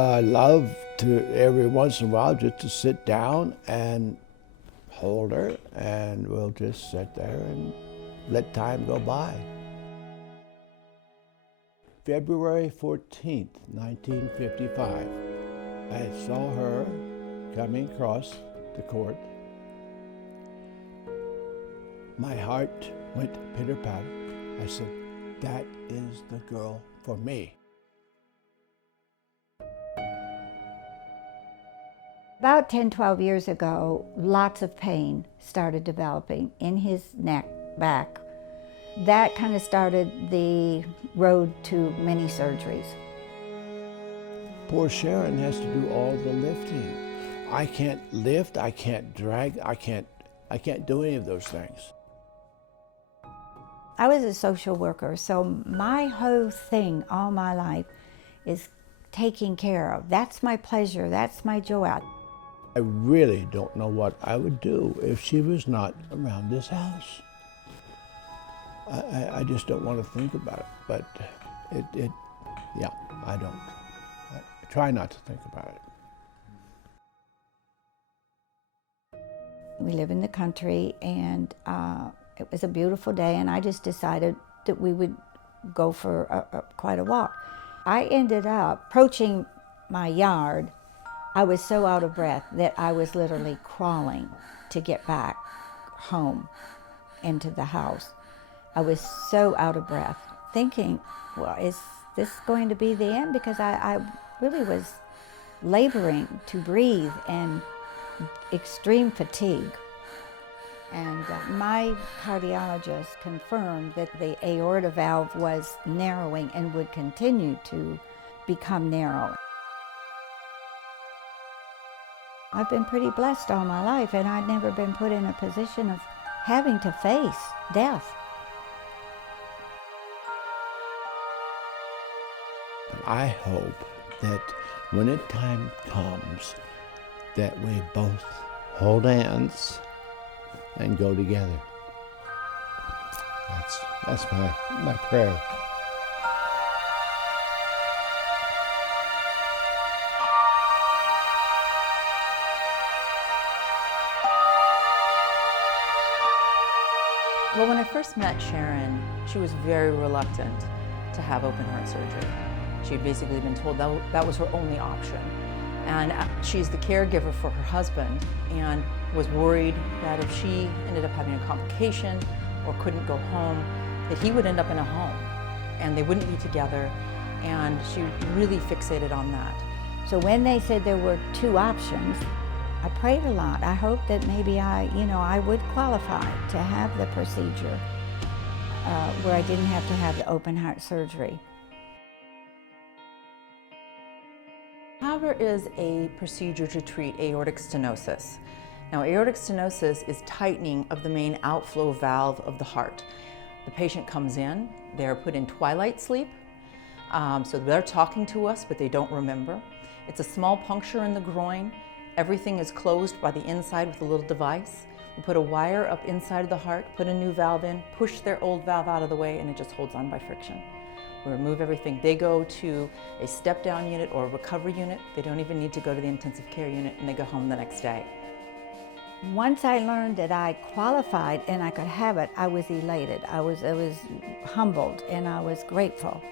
I love to, every once in a while, just to sit down and hold her, and we'll just sit there and let time go by. February 14th, 1955, I saw her coming across the court. My heart went pitter-patter. I said, that is the girl for me. About 10, 12 years ago, lots of pain started developing in his neck, back. That kind of started the road to many surgeries. Poor Sharon has to do all the lifting. I can't lift, I can't drag, I can't do any of those things. I was a social worker, so my whole thing all my life is taking care of. That's my pleasure, that's my joy. I really don't know what I would do if she was not around this house. I just don't want to think about it, but yeah, I don't. I try not to think about it. We live in the country, and it was a beautiful day, and I just decided that we would go for quite a walk. I ended up approaching my yard. I was so out of breath that I was literally crawling to get back home into the house. I was so out of breath, thinking, well, is this going to be the end? Because I really was laboring to breathe and extreme fatigue. And my cardiologist confirmed that the aorta valve was narrowing and would continue to become narrow. I've been pretty blessed all my life, and I'd never been put in a position of having to face death. I hope that when the time comes that we both hold hands and go together. That's my prayer. Well, when I first met Sharon, she was very reluctant to have open heart surgery. She had basically been told that was her only option. And she's the caregiver for her husband and was worried that if she ended up having a complication or couldn't go home, that he would end up in a home and they wouldn't be together. And she really fixated on that. So when they said there were two options, I prayed a lot. I hoped that maybe I would qualify to have the procedure where I didn't have to have the open heart surgery. TAVR is a procedure to treat aortic stenosis. Now, aortic stenosis is tightening of the main outflow valve of the heart. The patient comes in, they're put in twilight sleep, so they're talking to us, but they don't remember. It's a small puncture in the groin. Everything is closed by the inside with a little device. We put a wire up inside of the heart, put a new valve in, push their old valve out of the way, and it just holds on by friction. We remove everything. They go to a step-down unit or a recovery unit. They don't even need to go to the intensive care unit, and they go home the next day. Once I learned that I qualified and I could have it, I was elated. I was humbled, and I was grateful.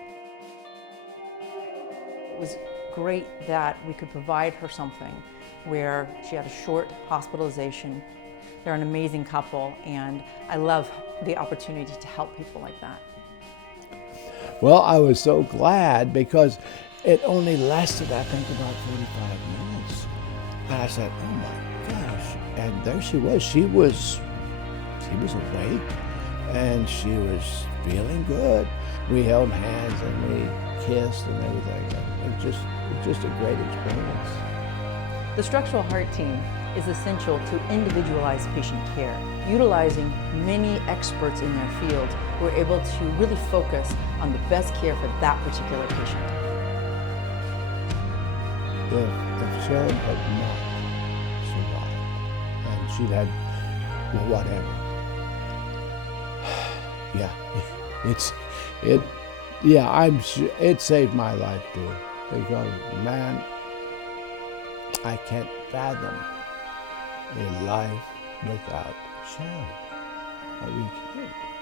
It was great that we could provide her something where she had a short hospitalization. They're an amazing couple, and I love the opportunity to help people like that. Well, I was so glad because it only lasted, I think, about 45 minutes. And I said, oh my gosh. And there she was. She was awake and she was feeling good. We held hands and we kissed and everything. It was just a great experience. The structural heart team is essential to individualized patient care. Utilizing many experts in their field, we're able to really focus on the best care for that particular patient. If Sharon had not survived and she'd had whatever, I'm sure it saved my life too, because man, I can't fathom a life without sound. I really can't.